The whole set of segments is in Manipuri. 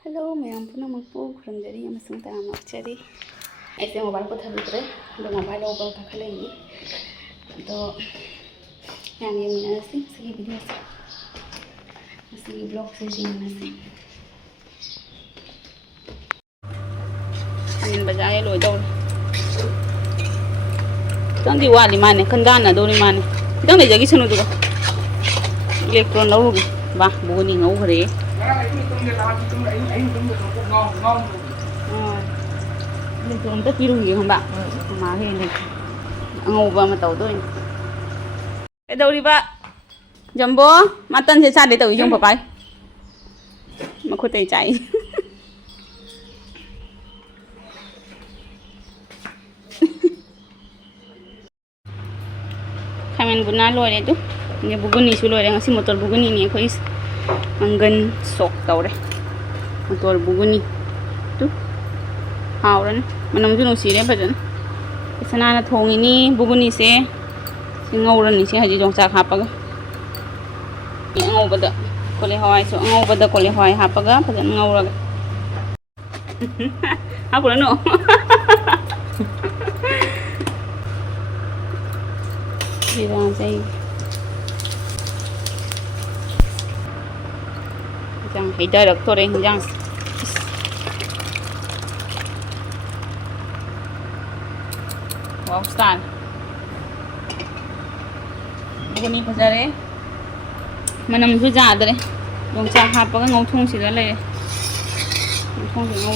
Hello, ma'am. Puna magpo from dari amasung tama actually. Ay sa mobile ko thabitre. Do mobile ko kakhalay ni. Do yan yung minasi sige video sa. Sige vlog sa minasi. Anin bajaya lo daw. Tang di wali mane kandana do ni mane. Tang le jagi sunu duga. Electron lo ba buni ngau khare. Chúng ta tiêu gì không bạn? Mà thế này ngầu vào mà tàu tôi. Cái đâu đi bạn? Jumbo, mà tân sẽ xa để tự dùng phải. Mà khôi tay chạy. Kami guna lo đấy chứ. Ini buguni sulo deh ngasih motor buguni nih aku is anggan sok tau deh motor buguni tuh hauran manam juno sire bajan sana na thong ini buguni se ngauran ni se haji jong cha hapaga ngau bada kole hawai so ngau bada kole hawai hapaga bajan ngauraga apa no dirang sai Jangan hidar doktor yang wow style buguni pasare manam su ja dare dong cha ha pa ngau thong si da le thong si ngau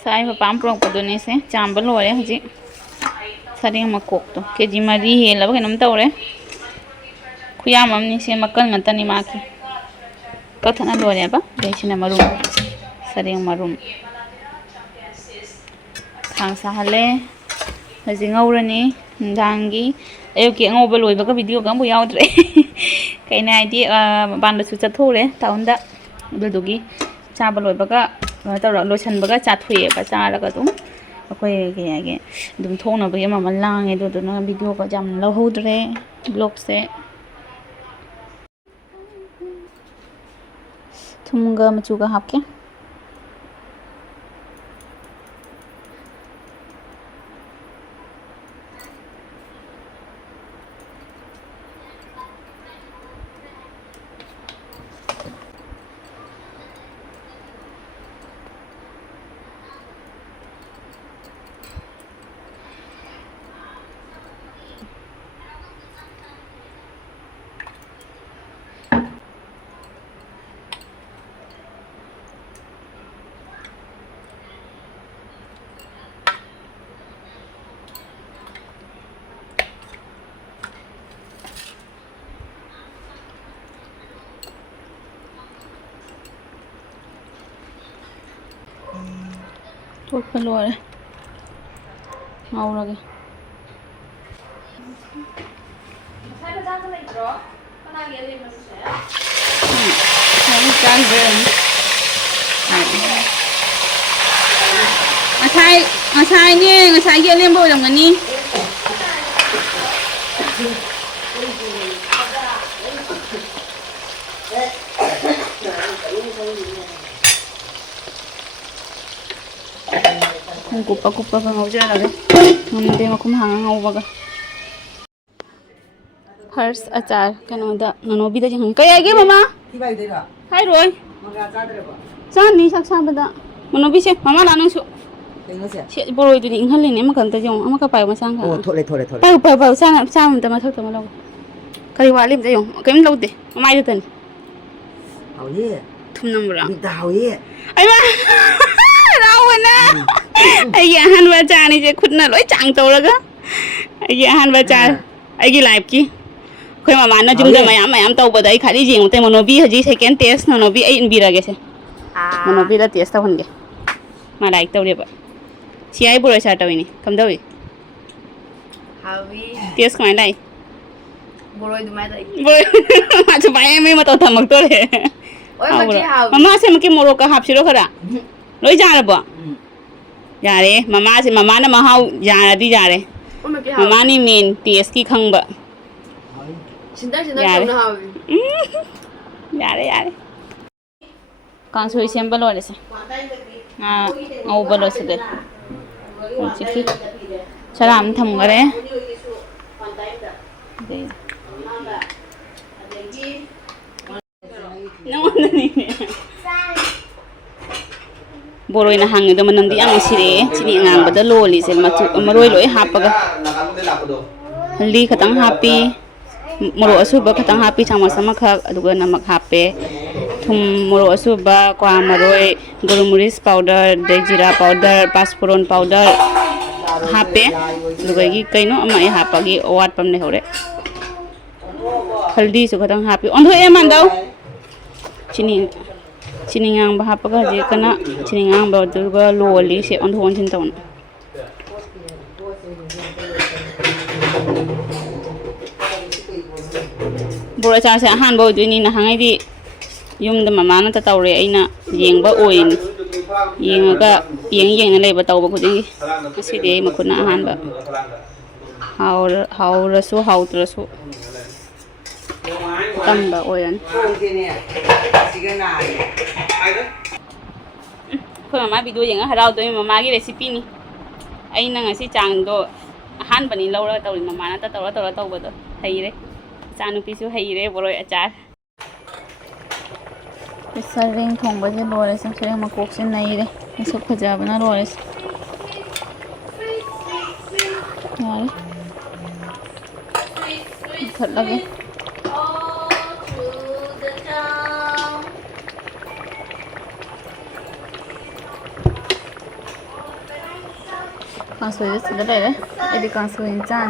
sai pa pam prong padone se chambal lo re haji saring makok to keji mari he la ba nam tawre khuyam amni se makal ngatani ma ki kathana lo re ba deisina marum saring marum thang sa hale haji ngaurani dangi ayo ki ngau ba loi ba ka video kam bu yaudre kaina idi ban su chathore taunda dugi cha ba loi ba ka tawra lotion baga chathuye ba charaga dum akoi ge dum thona ba yama malang e do na video ko jam lo hodre blog se thumga machuga hapke Tốt phân luôn đấy ngầu ra kìa Chan về Ngasai ni, ngasai dia liam boleh dengan ni. Kupa kupa ka ngau jara lagi. Ngamde makum hanga ngau baga. First achar kanoda nanobi da jang kaya ge mama. Hai roi. Chani sak sabada. Manobi se mama lanang su. Se boroi du ni inghal ni makam ta jong amaka pai masang ka. Oh, thole. Pai sang sam ta ma thok ta ma lo. Kari walim ta jong kem lo de. Mai da tan. Hảo ye. Thum namra. Bị đào ye. Ai ma. Rawana. Ai ya han ba cha ni je khut na loi chang to la ga. Ai ya han ba cha. Ai gi live ki. Khoi mama na jung da mayam to ba dai khali jing te monobi haji second test monobi ai in bi ra ge se. Monobi la test ta hon ge. Ma like to re ba. Si ai bura sa tawi ni. Kam dawi. Hawi Test kai lai. boroi du mai dai. Boy. Ma chu bai mai ma to thamak to re. Oi ma ji hawi. Mama se maki moro ka hap siro khara. Loi ja ra ba. Ja re mama se mama na ma hau ja ra di ja re. Oi ma ki hawi. Mama ni main test ki khang ba. Sindar Yare. na hawi. Yare. Kansoi sem ba lo re se. Ngau ba lo se de. Chiki. Salam tham gare. Boroi na hang do manam di ang sire chini ngang ba da lo li se matu maroi loi hapaga li khatang happy moro asuba khatang happy chama sama kha aduga namak hape thum moro asuba kwa maroi gurumuris powder dejira powder pasforon powder hape aduga gi kaino ama e hapagi wat pam ne hore haldi su khatang happy ondho e man daw chini ngang ba hapaga je kana chini ngang ba duga loli se ondho on chin tawn bora cha se han bo du ni na hangai di yum da mama na ta tawre aina yeng ba oin yenga yeng na lei ba taw ba khuding asi de ma khuna han ba haur su hautra su tam ba oyan khoi mama video yenga harau to mama gi recipe ni aina ngasi chang do han bani laura tawri mama na ta tawra taw ba do thai re चानु पिसु हैरे बरोय अचार सररेंग थोंबा जे लोरे से सररेंग मकोक से नहीं रे इसो खजाबना लोरे से यार खट लगे कांसोय से दे रे एदी कांसोय चान